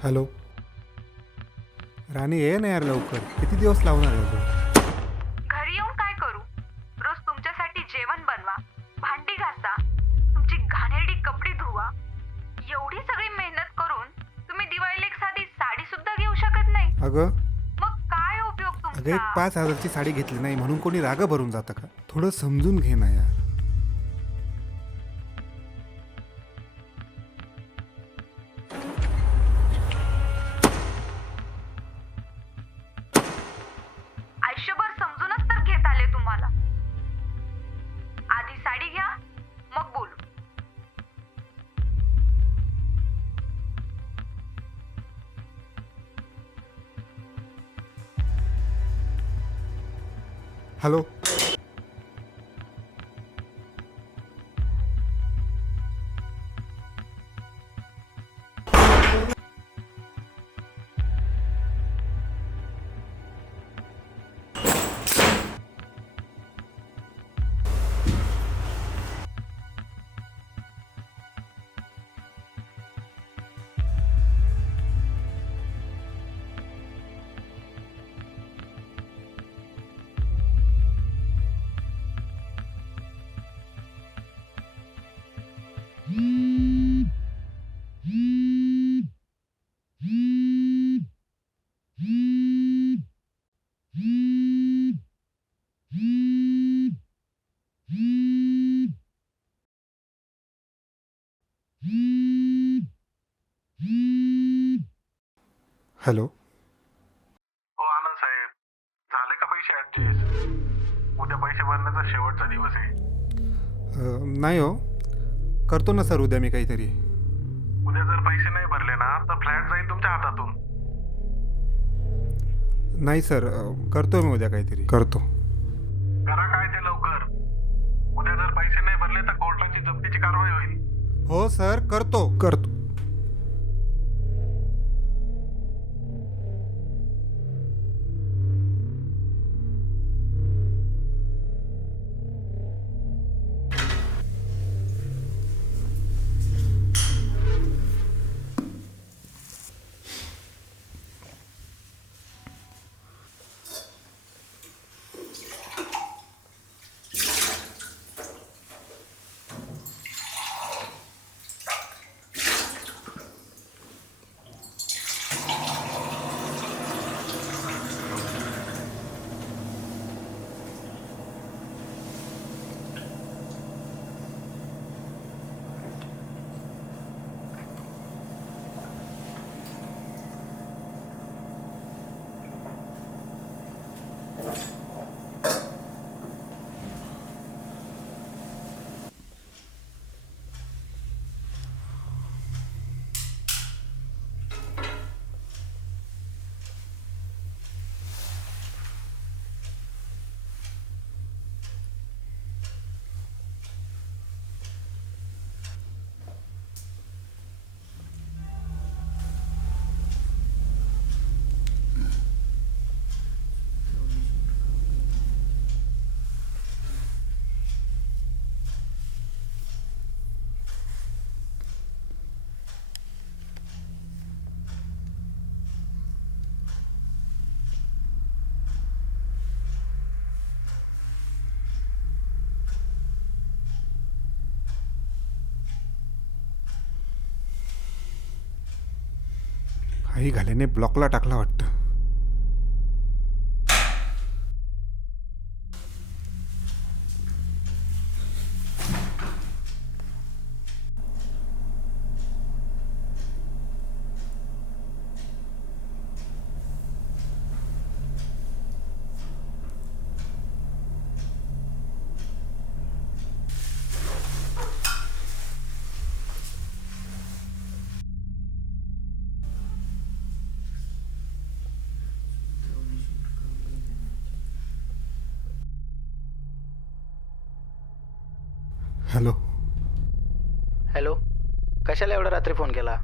Hello राणी, ये ना यार लवकर. किती दिवस लावणार आहे तू? घरी येऊन काय करू? रोज तुमच्यासाठी जेवण बनवा, भांडी घासा, तुमची घाणेरडी कपडे धुवा. एवढी सगळी मेहनत करून तुम्ही दिवाळीला एक साधी साडी सुद्धा घेऊ शकत नाही. अगं मग काय उपयोग अगं एक तुमचा? 5,000ची साडी घेतली नाही म्हणून कोणी राग भरून जातं का? थोडं समजून घे ना यार. आयुष्यभर समजूनच तर घेत आले तुम्हाला. आधी साडी घ्या, मग बोलू. हॅलो हॅलो हो आनंद साहेब, झाले का पैसे ऍडजस्ट? उद्या पैसे भरण्याचा शेवटचा दिवस आहे. नाही हो, करतो ना सर उद्या मी काहीतरी. उद्या जर पैसे नाही भरले ना तर फ्लॅट जाईल तुमच्या हातातून. नाही सर, करतो मी उद्या काहीतरी करतो. करा काय ते लवकर. उद्या जर पैसे नाही भरले तर कोर्टाची जप्तीची कारवाई होईल. हो सर, करतो करतो. आई घाल्याने ब्लॉकला टाकला वाटतं. हॅलो. हॅलो, कशाला एवढा रात्री फोन केला?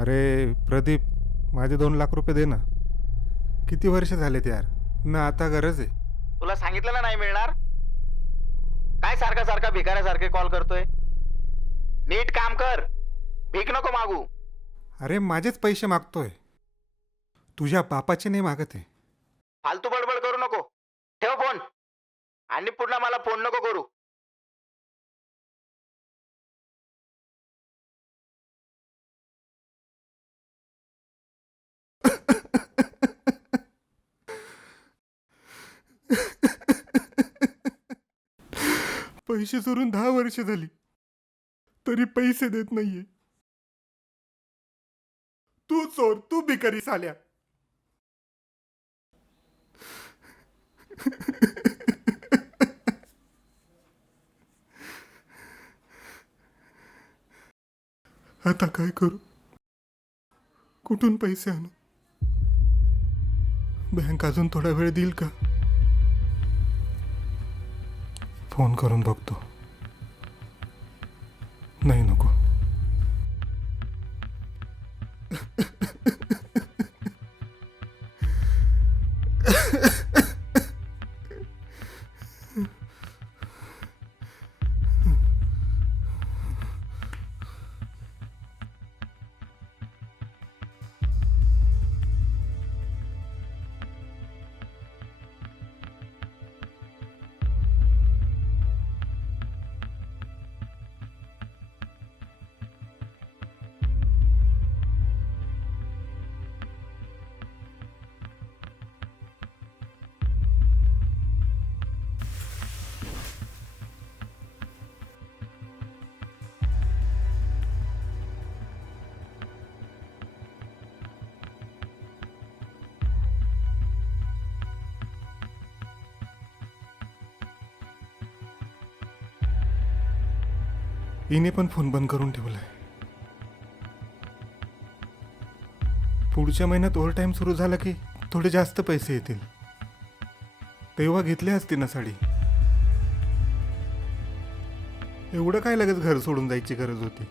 अरे प्रदीप, माझे 2 लाख रुपये दे ना. किती वर्ष झालेत यार, ना आता गरज आहे. तुला सांगितलं ना नाही मिळणार. काय सारखा सारखा भिकाऱ्यासारखे कॉल करतोय? नीट काम कर, भीक नको मागू. अरे माझेच पैसे मागतोय, तुझ्या बापाचे नाही मागत आहे. फालतू बडबड करू नको. ठेव फोन आणि पुन्हा मला फोन नको करू. पैसे चोरून 10 वर्ष झाली, तरी पैसे देत नाहीये. तू चोर, तू भिकारी साल्या. आता काय करू? कुठून पैसे आणू? बँक अजून थोडा वेळ देईल का? फोन करून बघतो. नाही, नको. हिने पण फोन बंद करून ठेवलाय. पुढच्या महिन्यात ओव्हर टाइम सुरू झाला की थोडे जास्त पैसे येतील, तेव्हा घेतली असती ना साडी. एवढं काय लगेच घर सोडून जायची गरज होती?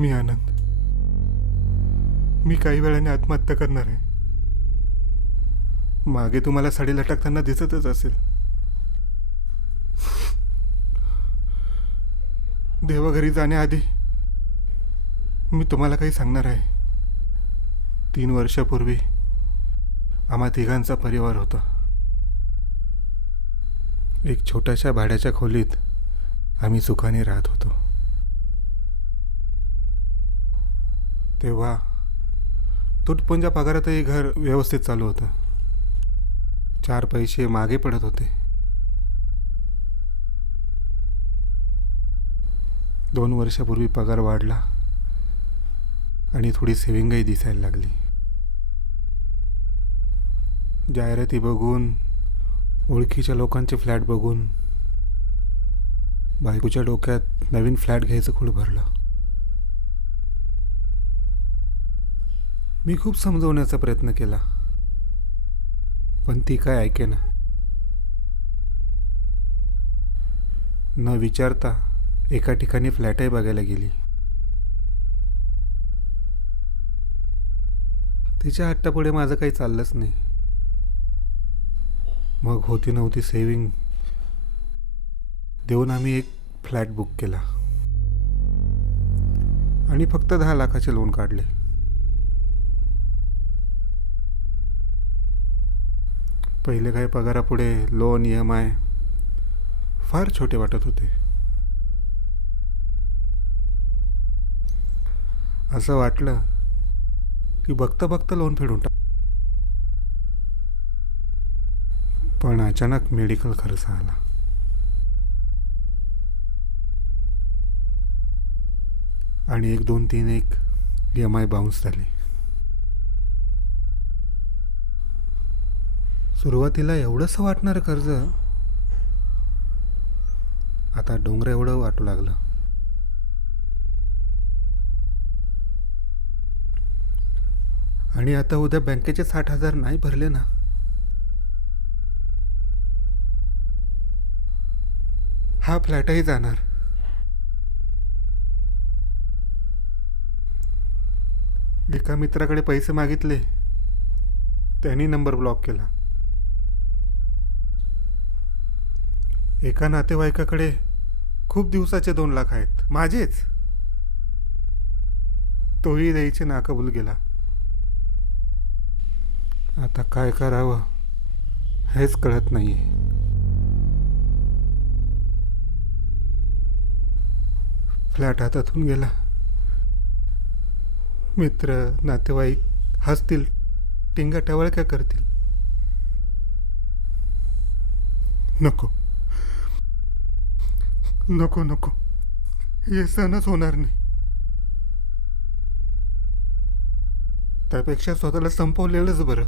मी आनंद. मी काही वेळाने आत्महत्या करणार आहे. मागे तुम्हाला साडी लटकताना दिसतच असेल. देवाघरी जाण्याआधी मी तुम्हाला काही सांगणार आहे. 3 वर्षापूर्वी आम्हा तिघांचा परिवार होता. एक छोट्याशा भाड्याच्या खोलीत आम्ही सुखाने राहत होतो. तेव्हा तुटपुंजा पगारातही घर व्यवस्थित चालू होतं. 4 पैसे मागे पडत होते. 2 वर्षापूर्वी पगार वाढला आणि थोडी सेविंगही दिसायला लागली. जाहिराती बघून, ओळखीच्या लोकांचे फ्लॅट बघून बायकोच्या डोक्यात नवीन फ्लॅट घ्यायचं खूळ भरलं. मी खूप समजवण्याचा प्रयत्न केला, पण ती काय ऐकेना. न विचारता एका ठिकाणी फ्लॅटही बघायला गेली. तिच्या हट्टापुढे माझं काही चाललंच नाही. मग होती नव्हती सेविंग देऊन आम्ही एक फ्लॅट बुक केला आणि फक्त 10 लाखाचे लोन काढले. पहिले काही पगारापुढे लोन EMI फार छोटे वाटत होते. असं वाटलं की बघता बघता लोन फेडून टाक. पण अचानक मेडिकल खर्च आला आणि 1, 2, 3 EMI बाउन्स झाले. सुरुवातीला एवढंसं वाटणारं कर्ज आता डोंगर एवढं वाटू लागलं. आणि आता उद्या बँकेचे 60,000 नाही भरले ना, हा फ्लॅटही जाणार. एका मित्राकडे पैसे मागितले, त्यांनी नंबर ब्लॉक केला. एका नातेवाईकाकडे खूप दिवसाचे 2 लाख आहेत, माझेच, तोही द्यायचे नाकबूल गेला. आता काय करावं हेच कळत नाहीये. फ्लॅट हातातून गेला. मित्र नातेवाईक हसतील, टिंगाटवाळक्या करतील. नको नको नको, हे सणच होणार नाही. त्यापेक्षा स्वतःला संपवलेलंच बरं.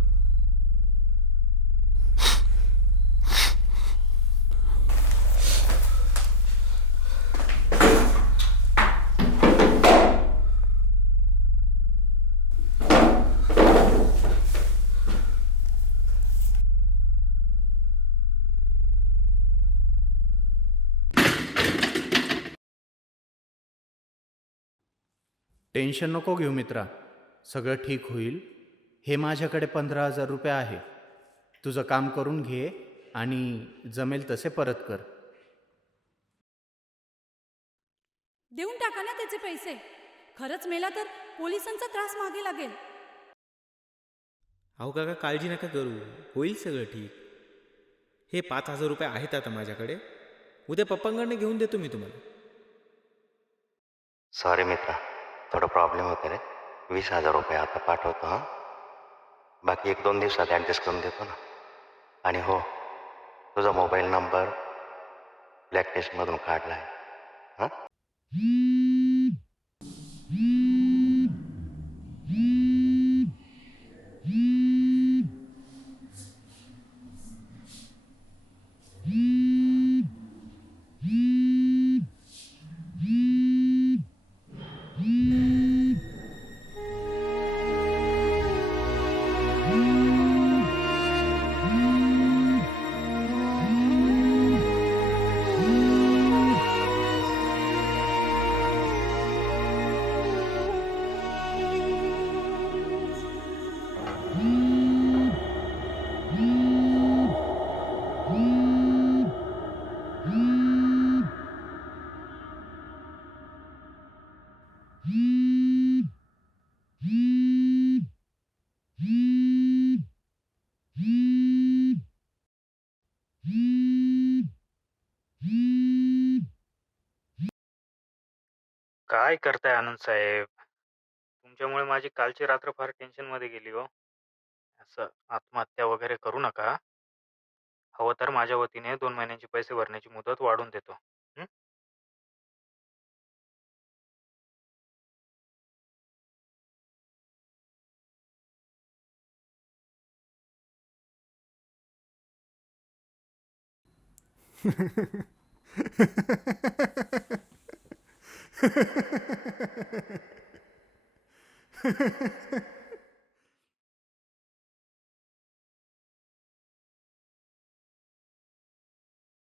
टेन्शन नको घेऊ मित्रा, सगळं ठीक होईल. हे माझ्याकडे 15,000 रुपये आहे. तुझं काम करून घे आणि जमेल तसे परत कर. देऊन टाका ना त्याचे पैसे. खरंच मेला तर पोलिसांचा त्रास मागे लागेल. अहो काका, काळजी नका करू, होईल सगळं ठीक. हे 5,000 रुपये आहेत आता माझ्याकडे. उद्या पप्पांकडनं घेऊन देतो मी तुम्हाला. सॉरी मित्रा, थोडं प्रॉब्लेम होते रे. 20,000 रुपये आता पाठवतो. हां, बाकी 1-2 दिवसात ॲडजस्ट करून देतो ना. आणि हो, तुझा मोबाईल नंबर ब्लॅकलिस्टमधून काढला आहे. हां, काय करताय आनंद साहेब? तुमच्यामुळे माझी कालची रात्र फार टेन्शनमध्ये गेली हो. असं आत्महत्या वगैरे करू नका. हवं तर माझ्या वतीने 2 महिन्यांचे पैसे भरण्याची मुदत वाढवून देतो. हं?